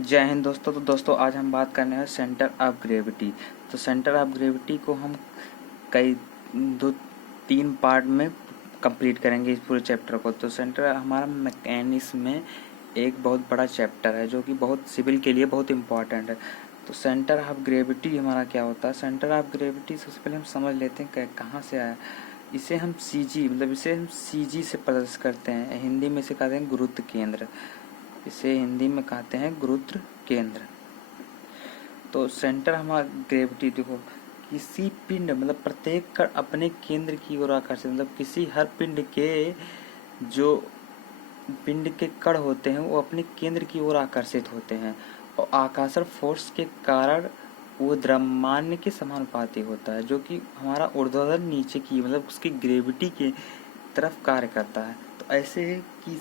जय हिंद दोस्तों। तो दोस्तों आज हम बात करने हैं सेंटर ऑफ ग्रेविटी। तो सेंटर ऑफ ग्रेविटी को हम कई 2-3 पार्ट में कंप्लीट करेंगे इस पूरे चैप्टर को। तो सेंटर हमारा मैकेनिक्स में एक बहुत बड़ा चैप्टर है जो कि बहुत सिविल के लिए बहुत इम्पॉर्टेंट है। तो सेंटर ऑफ ग्रेविटी हमारा क्या होता है? सेंटर ऑफ ग्रेविटी सबसे पहले हम समझ लेते हैं कहाँ से आया। इसे हम सीजी से प्रदर्शित करते हैं। हिंदी में इसे कहते हैं गुरुत्व केंद्र। इसे हिंदी में कहते हैं गुरुत्व केंद्र। तो सेंटर हमारा ग्रेविटी देखो, किसी पिंड मतलब प्रत्येक कण अपने केंद्र की ओर आकर्षित, मतलब किसी हर पिंड के जो पिंड के कण होते हैं वो अपने केंद्र की ओर आकर्षित होते हैं और आकर्षण फोर्स के कारण वो द्रव्यमान के समानुपाती होता है, जो कि हमारा ऊर्ध्वाधर नीचे की मतलब उसकी ग्रेविटी के तरफ कार्य करता है। तो ऐसे है कि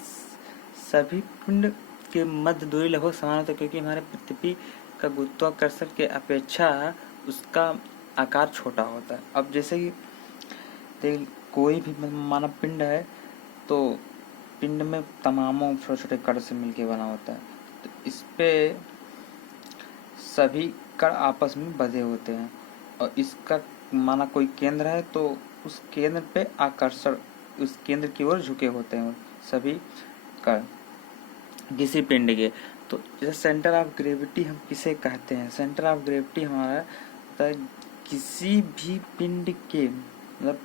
सभी पिंड के मध्य दूरी लगभग समान होता है, क्योंकि हमारे पृथ्वी का गुरुत्वाकर्षण के अपेक्षा उसका आकार छोटा होता है। अब जैसे कि कोई भी मानव पिंड है तो पिंड में तमामों छोटे छोटे कण से मिलकर बना होता है। तो इस पे सभी कण आपस में बंधे होते हैं और इसका माना कोई केंद्र है तो उस केंद्र पे आकर्षण उस केंद्र की ओर झुके होते हैं सभी कण किसी पिंड के। तो जैसे सेंटर ऑफ ग्रेविटी हम किसे कहते हैं? सेंटर ऑफ ग्रेविटी हमारा होता है किसी भी पिंड के मतलब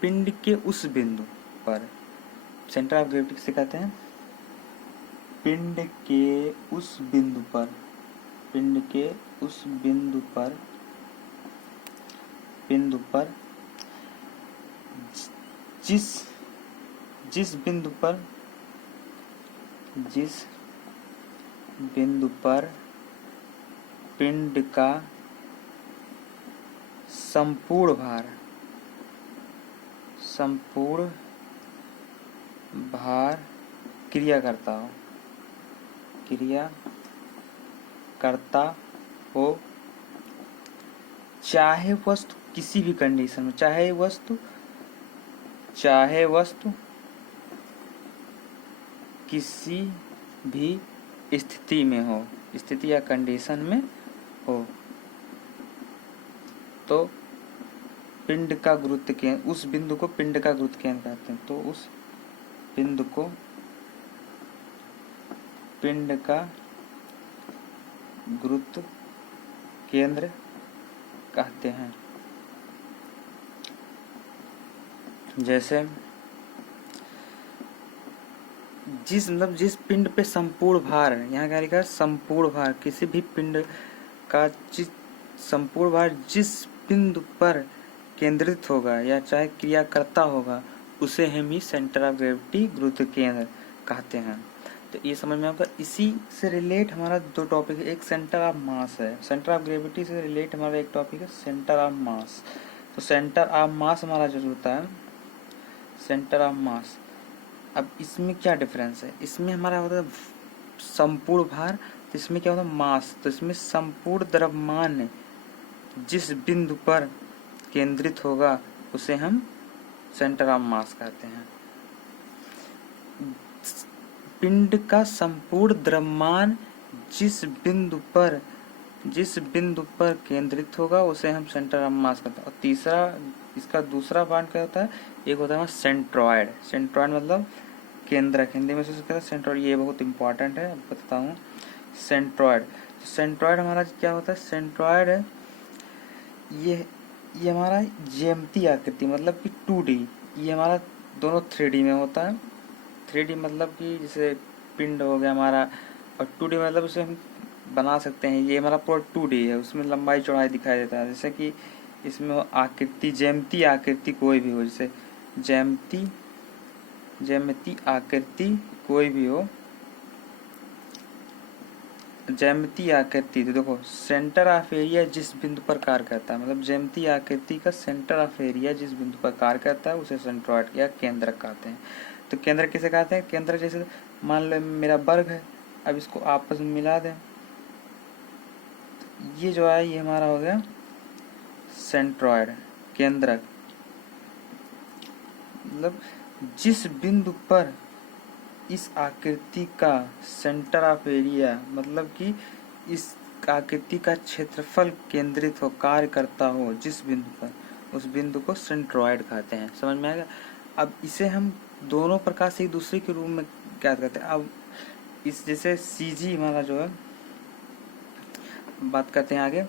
पिंड के उस बिंदु पर। सेंटर ऑफ ग्रेविटी किसे कहते हैं? पिंड के उस बिंदु पर। पिंड के उस बिंदु पर जिस जिस बिंदु पर पिंड का संपूर्ण भार क्रिया करता हो, चाहे वस्तु किसी भी कंडीशन में, चाहे वस्तु किसी भी स्थिति में हो, स्थिति या कंडीशन में हो, तो पिंड का गुरुत्व केंद्र, उस बिंदु को पिंड का गुरुत्व केंद्र कहते हैं। तो उस बिंदु को पिंड का गुरुत्व केंद्र कहते हैं। जैसे जिस पिंड पे संपूर्ण भार है, यहाँ क्या लिखा है? संपूर्ण भार। किसी भी पिंड का संपूर्ण भार जिस बिंदु पर केंद्रित होगा या चाहे क्रिया करता होगा उसे हम ही सेंटर ऑफ ग्रेविटी गुरुत्व केंद्र कहते हैं। तो ये समझ में आपका। इसी से रिलेट हमारा दो टॉपिक है। एक सेंटर ऑफ मास है। सेंटर ऑफ ग्रेविटी से रिलेट हमारा एक टॉपिक है सेंटर ऑफ मास। तो सेंटर ऑफ मास हमारा जो होता है सेंटर ऑफ मास। अब इसमें क्या डिफरेंस है? इसमें हमारा होता है संपूर्ण भार, तो इसमें क्या होता है? मास। तो इसमें संपूर्ण द्रव्यमान जिस बिंदु पर केंद्रित होगा उसे हम सेंटर ऑफ मास कहते हैं। पिंड का संपूर्ण द्रव्यमान जिस बिंदु पर केंद्रित होगा उसे हम सेंटर ऑफ मास कहते हैं। और तीसरा इसका दूसरा पार्ट क्या होता है? एक होता है सेंट्रॉयड। सेंट्रॉयड मतलब केंद्रक। हिंदी में से कहते हैं सेंट्रॉयड। ये बहुत इंपॉर्टेंट है, बताता हूँ। सेंट्रॉयड हमारा क्या होता है? सेंट्रॉयड ये हमारा ज्यामितीय आकृति मतलब कि 2D। ये हमारा दोनों 3D में होता है। 3D मतलब कि जैसे पिंड हो गया हमारा, और 2D मतलब उसे हम बना सकते हैं। ये हमारा पूरा 2D है, उसमें लंबाई चौड़ाई दिखाई देता है। जैसे कि इसमें आकृति ज्यामितीय आकृति कोई भी हो, जैसे ज्यामितीय आकृति कोई भी हो, ज्यामितीय आकृति। तो देखो सेंटर ऑफ एरिया जिस बिंदु पर कार्य करता है, मतलब ज्यामितीय आकृति का सेंटर ऑफ एरिया जिस बिंदु पर कार्य करता है उसे सेंट्रॉयड या केंद्रक कहते हैं। तो केंद्र किसे कहते हैं? केंद्र जैसे मान लो मेरा वर्ग है, अब इसको आपस में मिला दें, ये जो है ये हमारा हो गया सेंट्रॉयड, केंद्रक। मतलब जिस बिंदु पर इस आकृति का सेंटर ऑफ एरिया मतलब कि इस आकृति का क्षेत्रफल केंद्रित हो, कार्य करता हो जिस बिंदु पर, उस बिंदु को सेंट्रॉयड कहते हैं। समझ में आएगा। अब इसे हम दोनों प्रकार से एक दूसरे के रूप में क्या करते हैं। अब इस जैसे सी जी हमारा जो है, बात करते हैं आगे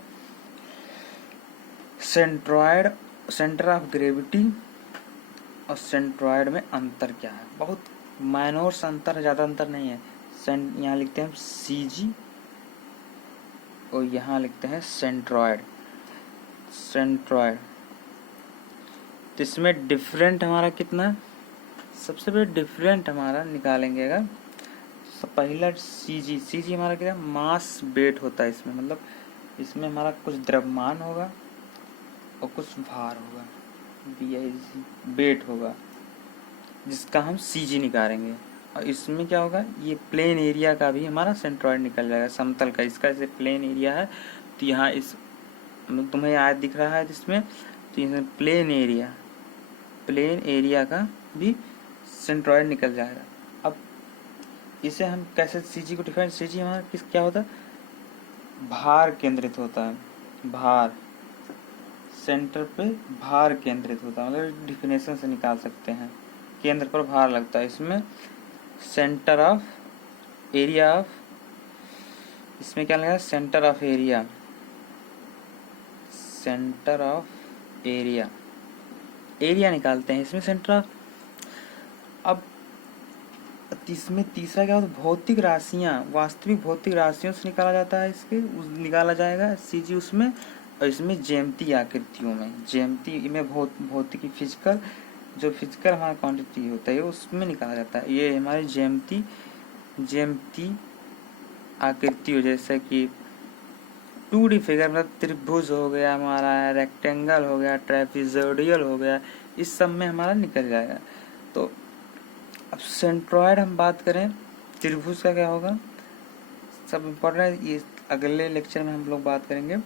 सेंट्रॉयड, सेंटर ऑफ ग्रेविटी और सेंट्रॉयड में अंतर क्या है। बहुत माइनर सा अंतर है, ज़्यादा अंतर नहीं है। यहाँ लिखते हैं हम सी जी और यहाँ लिखते हैं सेंट्रॉयड। सेंट्रॉयड तो इसमें डिफरेंट हमारा कितना, सबसे पहले डिफरेंट हमारा निकालेंगे। अगर पहला सी जी हमारा क्या, मास वेट होता है इसमें, मतलब इसमें हमारा कुछ द्रव्यमान होगा और कुछ भार होगा, वेट होगा, जिसका हम सी जी निकालेंगे। और इसमें क्या होगा, ये प्लेन एरिया का भी हमारा सेंट्रॉयड निकल जाएगा, समतल का। इसका जैसे प्लेन एरिया है तो यहाँ इस तुम्हें आयत दिख रहा है जिसमें, तो इसमें प्लेन एरिया का भी सेंट्रॉयड निकल जाएगा। अब इसे हम कैसे सीजी को डिफाइन, सीजी हमारा किस क्या होता है, भार केंद्रित होता है, भार, सेंटर पे भार केंद्रित होता है, मतलब डिफिनेशन से निकाल सकते हैं, केंद्र पर भार लगता है। इसमें सेंटर ऑफ एरिया ऑफ, इसमें क्या लगेगा, centre of area, centre of area, area निकालते हैं इसमें सेंटर ऑफ। अब इसमें तीसरा क्या होता है, भौतिक राशियां, वास्तविक भौतिक राशियों से निकाला जाता है, इसके निकाला जाएगा सीजी उसमें। और इसमें ज्यामितीय आकृतियों में, ज्यामितीय में भौतिक फिजिकल, जो फिजिकल हमारा क्वांटिटी होता है उसमें निकाला जाता है। ये हमारी ज्यामितीय आकृति हो, जैसे कि 2D फिगर, मतलब त्रिभुज हो गया हमारा, रेक्टेंगल हो गया, ट्रेपेजोइडल हो गया, इस सब में हमारा निकल जाएगा। तो अब सेंट्रॉयड हम बात करें, त्रिभुज का क्या होगा, सब इम्पोर्टेंट है, ये अगले लेक्चर में हम लोग बात करेंगे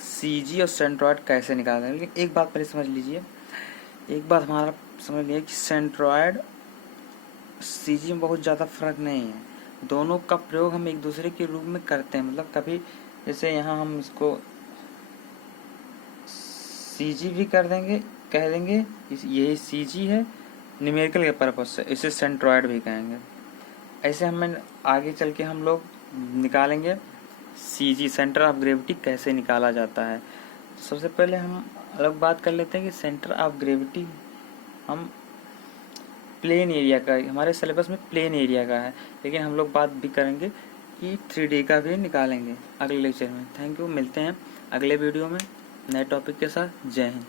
सीजी और सेंट्रॉयड कैसे निकालते हैं। लेकिन एक बात पहले समझ लीजिए, एक बात हमारा समझ लीजिए कि सेंट्रॉयड सीजी में बहुत ज़्यादा फर्क नहीं है, दोनों का प्रयोग हम एक दूसरे के रूप में करते हैं। मतलब कभी जैसे यहाँ हम इसको सीजी भी कर देंगे, कह देंगे यही सीजी है न्यूमेरिकल के पर्पज से, इसे सेंट्रॉयड भी कहेंगे। ऐसे हमें आगे चल के हम लोग निकालेंगे सीजी, सेंटर ऑफ ग्रेविटी कैसे निकाला जाता है। सबसे पहले हम अलग बात कर लेते हैं कि सेंटर ऑफ ग्रेविटी हम प्लेन एरिया का, हमारे सिलेबस में प्लेन एरिया का है, लेकिन हम लोग बात भी करेंगे कि 3D का भी निकालेंगे अगले लेक्चर में। थैंक यू, मिलते हैं अगले वीडियो में नए टॉपिक के साथ। जय हिंद।